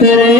तेरे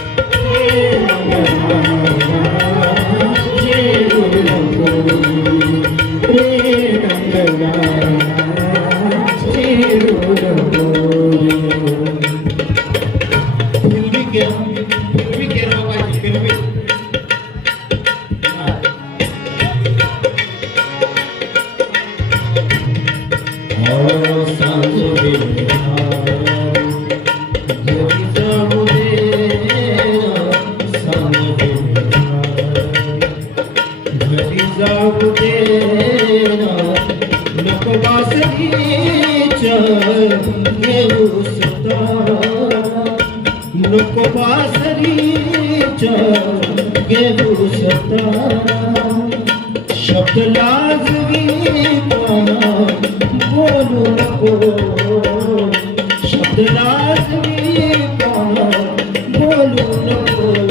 Gracias.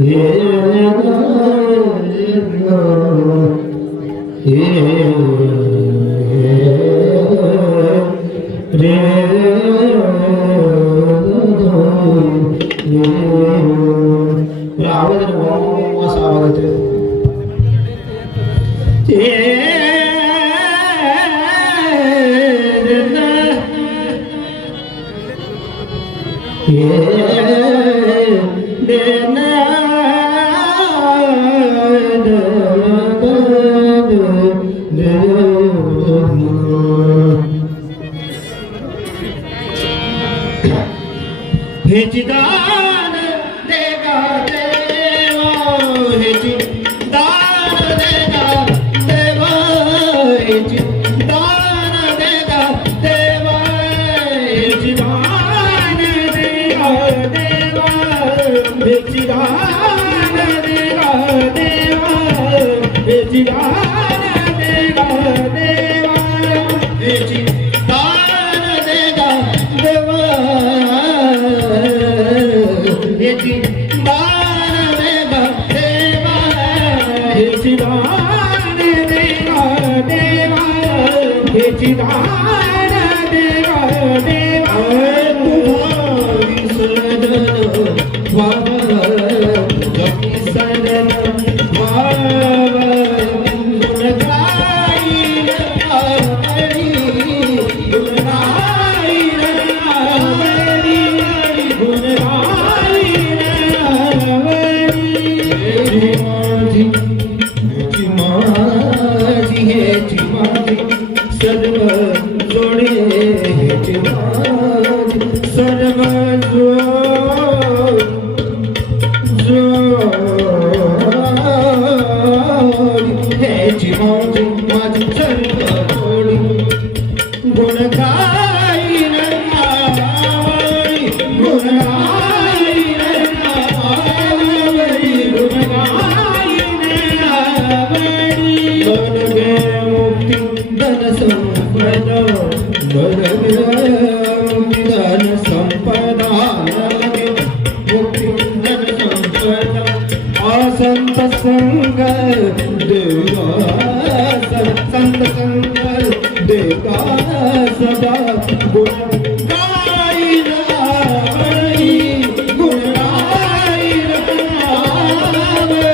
Yeah. Oh. Mm -hmm.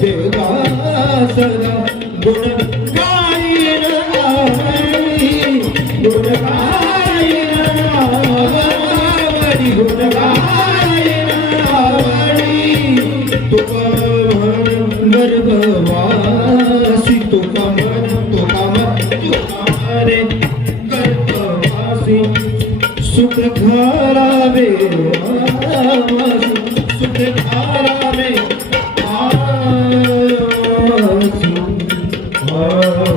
ગુણ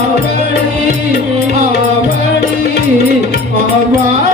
आवड़ी आवड़ी आवड़ी